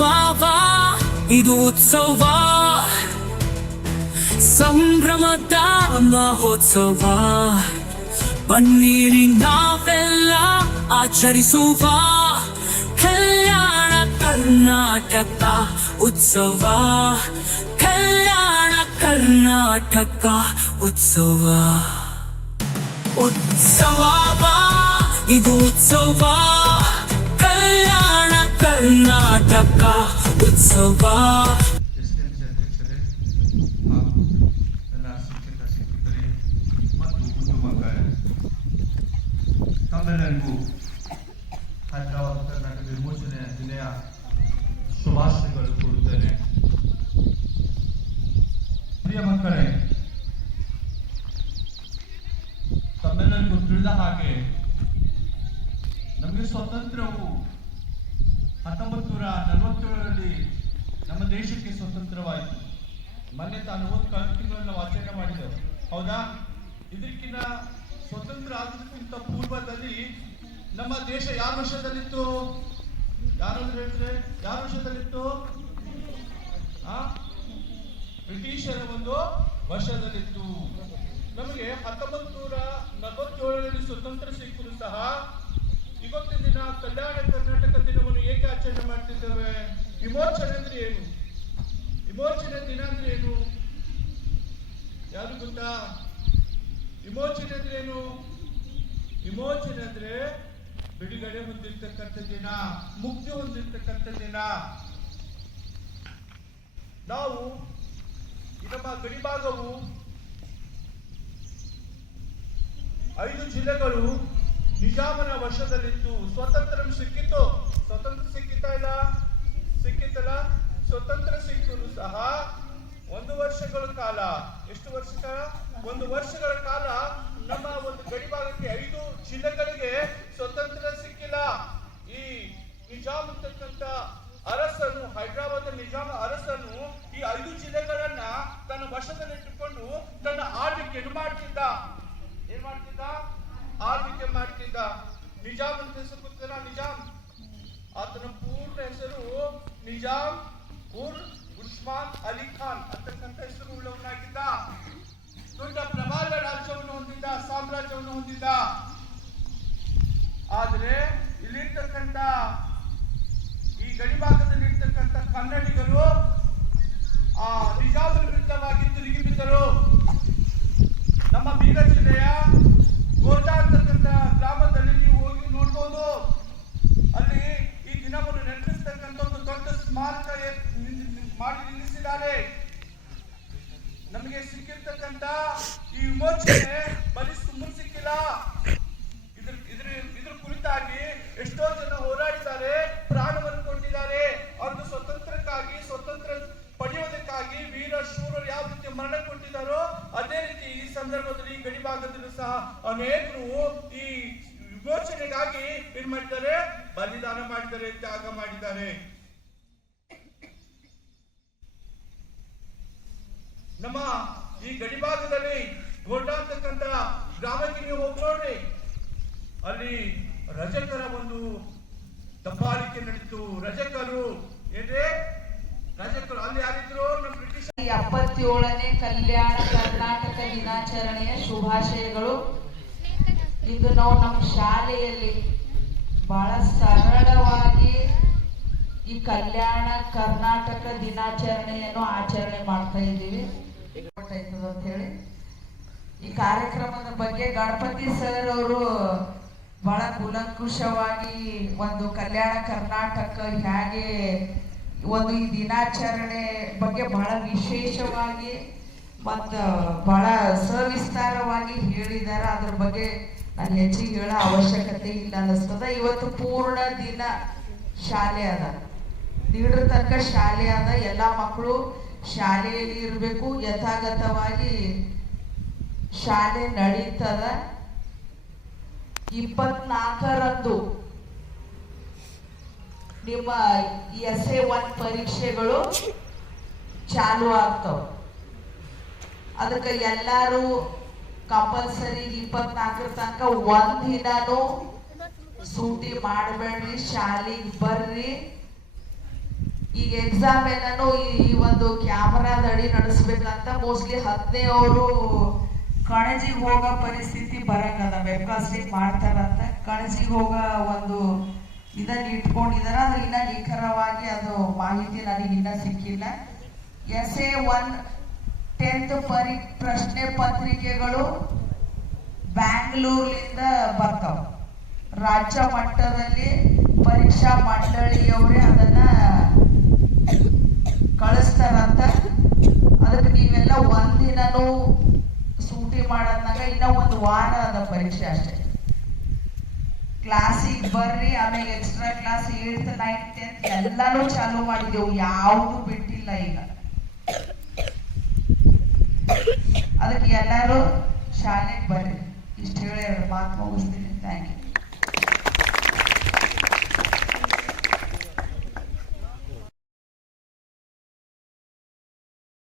ಭಾವ ಇದು ಉತ್ಸವ, ಸಂಭ್ರಮದ ಮಹೋತ್ಸವ. ಬನ್ನಿರಿ ನಾವೆಲ್ಲ ಆಚರಿಸುವ ಕಲ್ಯಾಣ ಕರ್ನಾಟಕ ಉತ್ಸವ, ಕಲ್ಯಾಣ ಕರ್ನಾಟಕ ಉತ್ಸವ. ಉತ್ಸವ ಇದು ಉತ್ಸವ, ಕಲ್ಯಾಣ ಕರ್ನಾಟಕ ಉತ್ಸವ. ತಮ್ಮೆಲ್ಲರಿಗೂ ಹೈದರಾಬಾದ್ ಕರ್ನಾಟಕ ವಿಮೋಚನೆ ದಿನೆಯ ಶುಭಾಶಯಗಳು ಕೋರುತ್ತೇನೆ. ಪ್ರಿಯ ಮಕ್ಕಳೇ, ತಮ್ಮೆಲ್ಲರಿಗೂ ತಿಳಿದ ಹಾಗೆ ನಮಗೆ ಸ್ವಾತಂತ್ರ್ಯವು 1947ರಲ್ಲಿ ನಮ್ಮ ದೇಶಕ್ಕೆ ಸ್ವತಂತ್ರವಾಯಿತು. ಮೊನ್ನೆ ತಾನು 40 ತಿಂಗಳನ್ನು ಆಚರಣೆ ಮಾಡಿದೆವು, ಹೌದಾ? ಇದಕ್ಕಿಂತ ಸ್ವತಂತ್ರ ಆಗೋದಕ್ಕಿಂತ ಪೂರ್ವದಲ್ಲಿ ನಮ್ಮ ದೇಶ ಯಾವ ವರ್ಷದಲ್ಲಿತ್ತು? ಯಾರಾದ್ರೂ ಹೇಳಿದ್ರೆ ಯಾವ ವರ್ಷದಲ್ಲಿತ್ತು? ಬ್ರಿಟಿಷರ ಒಂದು ವರ್ಷದಲ್ಲಿತ್ತು. ನಮಗೆ 1947ರಲ್ಲಿ ಸ್ವತಂತ್ರ ಸಿಕ್ಕರೂ ಸಹ ಇವತ್ತಿನ ದಿನ ಕಲ್ಯಾಣ ಕರ್ನಾಟಕ ದಿನವನ್ನು ಏಕೆ ಆಚರಣೆ ಮಾಡ್ತಿದ್ದೇವೆ? ವಿಮೋಚನೆ ಅಂದ್ರೆ ಏನು? ವಿಮೋಚನೆ ದಿನ ಅಂದ್ರೆ ಏನು? ಯಾರು ಗೊತ್ತಾ? ವಿಮೋಚನೆ ಅಂದ್ರೆ ಏನು? ವಿಮೋಚನೆ ಅಂದ್ರೆ ಬಿಡುಗಡೆ ಹೊಂದಿರ್ತಕ್ಕಂಥ ದಿನ, ಮುಕ್ತಿ ಹೊಂದಿರ್ತಕ್ಕಂಥ ದಿನ. ನಾವು ನಮ್ಮ ಗಡಿಭಾಗವು 5 ಜಿಲ್ಲೆಗಳು ನಿಜಾಮನ ವರ್ಷದಲ್ಲಿತ್ತು. ಸ್ವಾತಂತ್ರ್ಯ ಸಿಕ್ಕಿತ್ತು. ಸ್ವತಂತ್ರ ಸಿಕ್ಕಿತಾ ಇಲ್ಲ? ಸಿಕ್ಕಿತ್ತಲ್ಲ? ಸ್ವತಂತ್ರ ಸಿಕ್ಕರೂ ಸಹ 1 ವರ್ಷಗಳ ಕಾಲ, ಎಷ್ಟು ವರ್ಷ ಕಾಲ? 1 ವರ್ಷಗಳ ಕಾಲ ನಮ್ಮ ಒಂದು ಗಡಿಭಾಗಕ್ಕೆ 5 ಜಿಲ್ಲೆಗಳಿಗೆ ಸ್ವತಂತ್ರ ಸಿಕ್ಕಿಲ್ಲ. ಈ ನಿಜಾಮ್ ಅಂತಕ್ಕಂಥ ಅರಸನು, ಹೈದರಾಬಾದ್ ನಿಜಾಮ ಅರಸನು ಈ 5 ಜಿಲ್ಲೆಗಳನ್ನ ತನ್ನ ವಶದಲ್ಲಿಟ್ಟುಕೊಂಡು ತನ್ನ ಆಳ್ವಿಕೆಯನ್ನು ಮಾಡ್ತಿದ್ದ. ಏನ್ ಮಾಡ್ತಿದ್ದ? ಆಳ್ವಿಕೆ ಮಾಡ್ತಿದ್ದ. ನಿಜಾಮ್ ಅಂತ ಹೆಸರು ಗೊತ್ತಿಲ್ಲ? ನಿಜಾಮ್, ಆತನ ಪೂರ್ಣ ಹೆಸರು ನಿಜಾಮ್ ಉರ್ ಉಸ್ಮಾನ್ ಅಲಿ ಖಾನ್ ಅಂತಕ್ಕಂಥ ಹೆಸರು ಉಳ್ಳವನಾಗಿದ್ದ. ದೊಡ್ಡ ಪ್ರಬಲ ರಾಜ್ಯವನ್ನು ಹೊಂದಿದ್ದ, ಸಾಮ್ರಾಜ್ಯವನ್ನು ಹೊಂದಿದ್ದ. ಆದರೆ ಇಲ್ಲಿರ್ತಕ್ಕಂಥ ಈ ಗಡಿಭಾಗದಲ್ಲಿ ಇರ್ತಕ್ಕಂಥ ಕನ್ನಡಿಗರು ಆ ನಿಜಾಮನ ವಿರುದ್ಧವಾಗಿ ತಿರುಗಿ ಬಿದ್ದರು. ನಮ್ಮ ಬೀದರ್ ಜಿಲ್ಲೆಯ ಗೋರ್ಡಾ ಅಂತಕ್ಕಂಥ ಗ್ರಾಮದಲ್ಲಿ ನೀವು ಹೋಗಿ ನೋಡ್ಬೋದು. ಅಲ್ಲಿ ಈ ದಿನವನ್ನು ನೆನಪಿಸ್ತಕ್ಕಂಥ ಒಂದು ದೊಡ್ಡ ಸ್ಮಾರಕ ಮಾಡಿ ನಿಲ್ಲಿಸಿದ್ದಾರೆ. ನಮಗೆ ಸಿಕ್ಕಿರ್ತಕ್ಕಂಥ ಈ ವಿಮೋಚನೆ ಬರೀ ಸುಮ್ಮನೆ ಸಿಕ್ಕಿಲ್ಲ. ಇದ್ರ ಕುರಿತಾಗಿ ಎಷ್ಟೋ ಜನ ಹೋರಾಡಿದ್ದಾರೆ, ಪ್ರಾಣವನ್ನು ಕೊಟ್ಟಿದ್ದಾರೆ. ಅವರು ಸ್ವತಂತ್ರಕ್ಕಾಗಿ, ಸ್ವತಂತ್ರ ಪಡೆಯುವುದಕ್ಕಾಗಿ ವೀರ ಶೂರರು ಯಾವ ರೀತಿ ಮರಣ ಕೊಟ್ಟಿದ್ದಾರೋ ಅದೇ ರೀತಿ ಈ ಸಂದರ್ಭದಲ್ಲಿ ಈ ಗಡಿಭಾಗದಲ್ಲೂ ಸಹ ಅನೇಕರು ಈ ವಿಮೋಚನೆಗಾಗಿ ಏನ್ ಮಾಡಿದ್ದಾರೆ? ಬಲಿದಾನ ಮಾಡಿದ್ದಾರೆ, ತ್ಯಾಗ ಮಾಡಿದ್ದಾರೆ. ನಮ್ಮ ಈ ಗಡಿಭಾಗದಲ್ಲಿ ಗೋರ್ಡಾ ಅಂತಕ್ಕಂಥ ಗ್ರಾಮಕ್ಕೆ ನೀವು ಹೋಗಿ ನೋಡ್ರಿ, ಅಲ್ಲಿ ರಜಕರ ಒಂದು ದಬ್ಬಾಳಿಕೆ ನಡೀತು. ರಜಕರು ಏನ್ರಿ? ರಜಕರು ಅಲ್ಲಿ ಯಾರಿದ್ರು? ನಮ್ಮ ಬ್ರಿಟಿಷ್. 77ನೇ ಕಲ್ಯಾಣ ಕರ್ನಾಟಕ ದಿನಾಚರಣೆಯ ಶುಭಾಶಯಗಳು. ಇದು ನಾವು ನಮ್ಮ ಶಾಲೆಯಲ್ಲಿ ಬಹಳ ಸರಳವಾಗಿ ಈ ಕಲ್ಯಾಣ ಕರ್ನಾಟಕ ದಿನಾಚರಣೆಯನ್ನು ಆಚರಣೆ ಮಾಡ್ತಾ ಇದ್ದೀವಿ ಅಂತ ಹೇಳಿ. ಈ ಕಾರ್ಯಕ್ರಮದ ಬಗ್ಗೆ ಗಣಪತಿ ಸರ್ ಅವರು ಬಹಳ ಕೂಲಂಕುಷವಾಗಿ ಒಂದು ಕಲ್ಯಾಣ ಕರ್ನಾಟಕ ಹೇಗೆ ಒಂದು ಈ ದಿನಾಚರಣೆ ಬಗ್ಗೆ ಬಹಳ ವಿಶೇಷವಾಗಿ ಮತ್ತು ಬಹಳ ಸವಿಸ್ತಾರವಾಗಿ ಹೇಳಿದ್ದಾರೆ. ಅದ್ರ ಬಗ್ಗೆ ನಾನು ಹೆಚ್ಚಿಗೆ ಹೇಳೋ ಅವಶ್ಯಕತೆ ಇಲ್ಲ ಅನ್ನಿಸ್ತದ. ಇವತ್ತು ಪೂರ್ಣ ದಿನ ಶಾಲೆ ಅದ, ನೀಡ್ರ ತನಕ ಶಾಲೆ ಅದ. ಎಲ್ಲ ಮಕ್ಕಳು ಶಾಲೆಯಲ್ಲಿ ಇರಬೇಕು. ಯಥಾಗತವಾಗಿ ಶಾಲೆ ನಡೀತದ. 24ರಂದು ನಿಮ್ಮ SA1 ಪರೀಕ್ಷೆಗಳು ಚಾಲು ಆಗ್ತಾವ. ಅದಕ್ಕೆ ಎಲ್ಲರೂ ಕಂಪಲ್ಸರಿ 24 ತನಕ ಒಂದಿನಾನು ಸೂಟಿ ಮಾಡಬೇಡ್ರಿ, ಶಾಲೆಗೆ ಬರ್ರಿ. ಈಗ ಎಕ್ಸಾಮ್ ಎಲ್ಲಾನು ಈ ಒಂದು ಕ್ಯಾಮರಾದ ಅಡಿ ನಡೆಸ್ಬೇಕಂತ ಮೋಸ್ಟ್ಲಿ 10ನೇ ಅವರು ಕಣಜಿಗೆ ಹೋಗೋ ಪರಿಸ್ಥಿತಿ ಬರಂಗದ ವೆಬ್ಕಾಸ್ಟಿಂಗ್ ಮಾಡ್ತಾರಂತ ಕಣಜಿಗೆ ಹೋಗೋ ಒಂದು ಇದನ್ನ ಇಟ್ಕೊಂಡಿದಾರ. ಅದು ಇನ್ನ ನಿಖರವಾಗಿ ಅದು ಮಾಹಿತಿ ನನಗೆ ಇನ್ನ ಸಿಕ್ಕಿಲ್ಲ. SA1 10th ಪ್ರಶ್ನೆ ಪತ್ರಿಕೆಗಳು ಬ್ಯಾಂಗ್ಳೂರ್ಲಿಂದ ಬರ್ತಾವ. ರಾಜ್ಯ ಮಟ್ಟದಲ್ಲಿ ಪರೀಕ್ಷಾ ಮಂಡಳಿಯವರೇ ಅದನ್ನ ಕಳಿಸ್ತಾರಂತ. ಅದಕ್ಕೆ ನೀವೆಲ್ಲ ಒಂದಿನೂ ಸೂಟಿ ಮಾಡೋದ್ನಾಗ ಇನ್ನ ಒಂದು ವಾರ ಅದ ಪರೀಕ್ಷೆ ಅಷ್ಟೇ. ಕ್ಲಾಸಿಗೆ ಬರ್ರಿ, ಆಮೇಲೆ extra class 8th 9th 10th ಎಲ್ಲಾನು ಚಾಲೂ ಮಾಡಿದೆವು, ಯಾವುದು ಬಿಟ್ಟಿಲ್ಲ ಈಗ. ಅದಕ್ಕೆ ಎಲ್ಲರೂ ಶಾಲೆಗೆ ಬರ್ರಿ. ಇಷ್ಟು ಹೇಳಿ 2 ಮಾತು ಮುಗಿಸ್ತೀನಿ. Thank you.